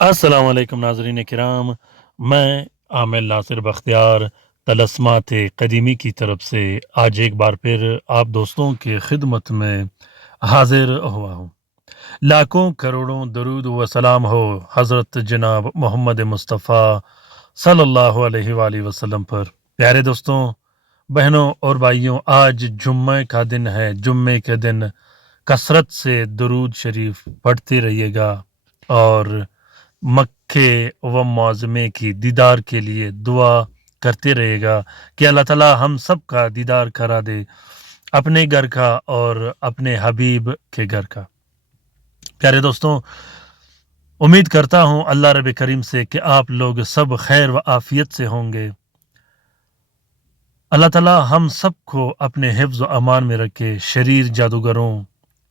السلام علیکم ناظرین کرام، میں عامر ناصر بختیار طلسمات قدیمی کی طرف سے آج ایک بار پھر آپ دوستوں کی خدمت میں حاضر ہوا ہوں۔ لاکھوں کروڑوں درود و سلام ہو حضرت جناب محمد مصطفیٰ صلی اللہ علیہ وآلہ وسلم پر۔ پیارے دوستوں، بہنوں اور بھائیوں، آج جمعہ کا دن ہے۔ جمعے کے دن کثرت سے درود شریف پڑھتے رہیے گا اور مکے و معظمے کی دیدار کے لیے دعا کرتے رہے گا کہ اللہ تعالی ہم سب کا دیدار کرا دے، اپنے گھر کا اور اپنے حبیب کے گھر کا۔ پیارے دوستوں، امید کرتا ہوں اللہ رب کریم سے کہ آپ لوگ سب خیر و عافیت سے ہوں گے۔ اللہ تعالی ہم سب کو اپنے حفظ و امان میں رکھے، شریر جادوگروں،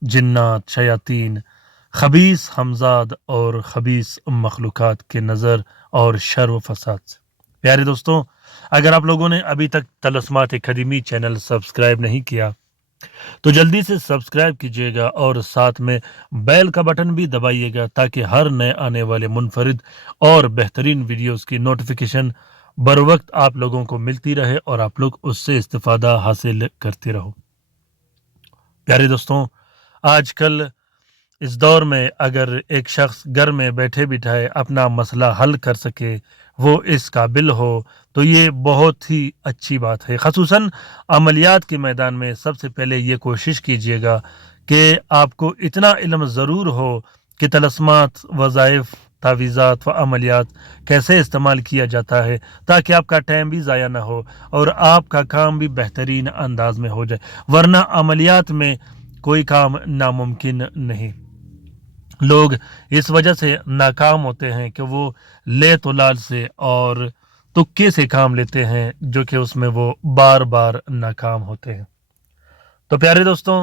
جنات، شیاطین، خبیث ہمزاد اور خبیث مخلوقات کے نظر اور شر و فساد سے۔ پیارے دوستوں، اگر آپ لوگوں نے ابھی تک طلسمات قدیمی چینل سبسکرائب نہیں کیا تو جلدی سے سبسکرائب کیجیے گا اور ساتھ میں بیل کا بٹن بھی دبائیے گا تاکہ ہر نئے آنے والے منفرد اور بہترین ویڈیوز کی نوٹیفیکیشن بر وقت آپ لوگوں کو ملتی رہے اور آپ لوگ اس سے استفادہ حاصل کرتے رہو۔ پیارے دوستوں، آج کل اس دور میں اگر ایک شخص گھر میں بیٹھے بٹھائے اپنا مسئلہ حل کر سکے، وہ اس قابل ہو، تو یہ بہت ہی اچھی بات ہے۔ خصوصاً عملیات کے میدان میں سب سے پہلے یہ کوشش کیجیے گا کہ آپ کو اتنا علم ضرور ہو کہ طلسمات، وظائف، تعویذات و عملیات کیسے استعمال کیا جاتا ہے، تاکہ آپ کا ٹائم بھی ضائع نہ ہو اور آپ کا کام بھی بہترین انداز میں ہو جائے، ورنہ عملیات میں کوئی کام ناممکن نہیں۔ لوگ اس وجہ سے ناکام ہوتے ہیں کہ وہ لے تو لال سے اور تکے سے کام لیتے ہیں، جو کہ اس میں وہ بار بار ناکام ہوتے ہیں۔ تو پیارے دوستوں،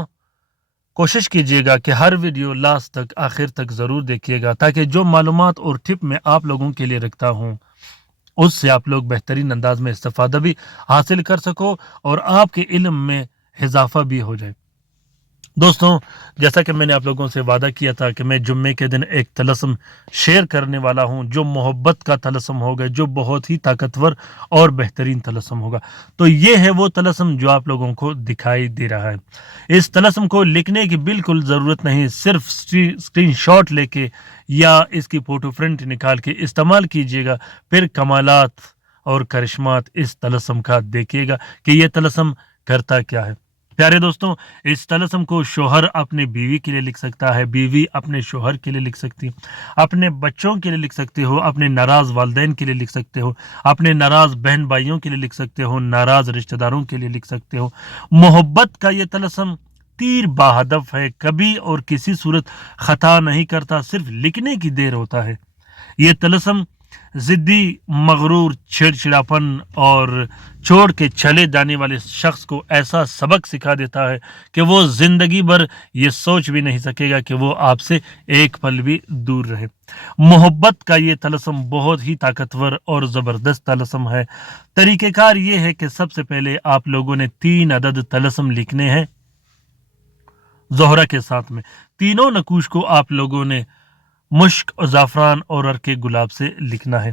کوشش کیجیے گا کہ ہر ویڈیو لاسٹ تک، آخر تک ضرور دیکھیے گا، تاکہ جو معلومات اور ٹپ میں آپ لوگوں کے لیے رکھتا ہوں اس سے آپ لوگ بہترین انداز میں استفادہ بھی حاصل کر سکو اور آپ کے علم میں اضافہ بھی ہو جائے۔ دوستوں، جیسا کہ میں نے آپ لوگوں سے وعدہ کیا تھا کہ میں جمعے کے دن ایک طلسم شیئر کرنے والا ہوں جو محبت کا طلسم ہوگا، جو بہت ہی طاقتور اور بہترین طلسم ہوگا۔ تو یہ ہے وہ طلسم جو آپ لوگوں کو دکھائی دے رہا ہے۔ اس طلسم کو لکھنے کی بالکل ضرورت نہیں، صرف اسکرین شاٹ لے کے یا اس کی فوٹو پرنٹ نکال کے استعمال کیجیے گا، پھر کمالات اور کرشمات اس طلسم کا دیکھیے گا کہ یہ طلسم کرتا کیا ہے۔ پیارے دوستوں، اس طلسم کو شوہر اپنے بیوی کے لیے لکھ سکتا ہے، بیوی اپنے شوہر کے لیے لکھ سکتی، اپنے بچوں کے لیے لکھ سکتے ہو، اپنے ناراض والدین کے لیے لکھ سکتے ہو، اپنے ناراض بہن بھائیوں کے لیے لکھ سکتے ہو، ناراض رشتہ داروں کے لیے لکھ سکتے ہو۔ محبت کا یہ طلسم تیر بہدف ہے، کبھی اور کسی صورت خطا نہیں کرتا، صرف لکھنے کی دیر ہوتا ہے۔ یہ طلسم ضدی، مغرور، چھڑچھڑاپن اور چھوڑ کے چلے جانے والے شخص کو ایسا سبق سکھا دیتا ہے کہ وہ زندگی بھر یہ سوچ بھی نہیں سکے گا کہ وہ آپ سے ایک پل بھی دور رہے۔ محبت کا یہ طلسم بہت ہی طاقتور اور زبردست طلسم ہے۔ طریقہ کار یہ ہے کہ سب سے پہلے آپ لوگوں نے 3 عدد طلسم لکھنے ہیں زہرہ کے ساتھ میں۔ تینوں نقوش کو آپ لوگوں نے مشک اور زعفران اور عرق گلاب سے لکھنا ہے۔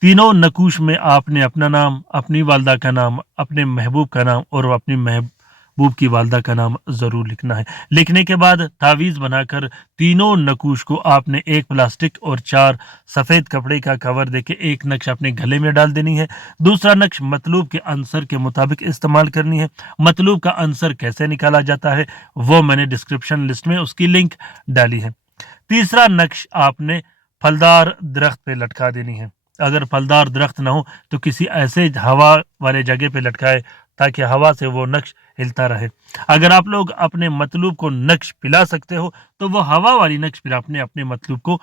تینوں نقوش میں آپ نے اپنا نام، اپنی والدہ کا نام، اپنے محبوب کا نام اور اپنی محبوب کی والدہ کا نام ضرور لکھنا ہے۔ لکھنے کے بعد تعویذ بنا کر تینوں نقوش کو آپ نے ایک پلاسٹک اور 4 سفید کپڑے کا کور دے کے ایک نقش اپنے گلے میں ڈال دینی ہے، دوسرا نقش مطلوب کے عنصر کے مطابق استعمال کرنی ہے۔ مطلوب کا عنصر کیسے نکالا جاتا ہے وہ میں نے ڈسکرپشن لسٹ میں اس کی لنک ڈالی ہے۔ تیسرا نقش آپ نے پھلدار درخت پہ لٹکا دینی ہے۔ اگر پھلدار درخت نہ ہو تو کسی ایسے ہوا والے جگہ پہ لٹکائے تاکہ ہوا سے وہ نقش ہلتا رہے۔ اگر آپ لوگ اپنے مطلوب کو نقش پلا سکتے ہو تو وہ ہوا والی نقش پھر آپ نے اپنے مطلوب کو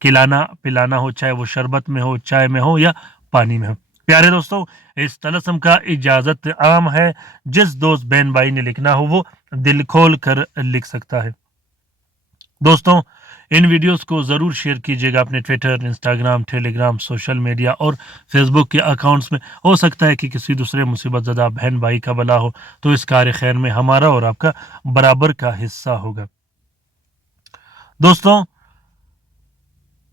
کھلانا پلانا ہو، چاہے وہ شربت میں ہو، چائے میں ہو یا پانی میں ہو۔ پیارے دوستوں، اس طلسم کا اجازت عام ہے، جس دوست بہن بھائی نے لکھنا ہو وہ دل کھول کر لکھ سکتا ہے۔ دوستوں، ان ویڈیوز کو ضرور شیئر کیجیے گا اپنے ٹویٹر، انسٹاگرام، ٹیلی گرام، سوشل میڈیا اور فیس بک کے اکاؤنٹس میں۔ ہو سکتا ہے کہ کسی دوسرے مصیبت زدہ بہن بھائی کا بھلا ہو تو اس کار خیر میں ہمارا اور آپ کا برابر کا حصہ ہوگا۔ دوستوں،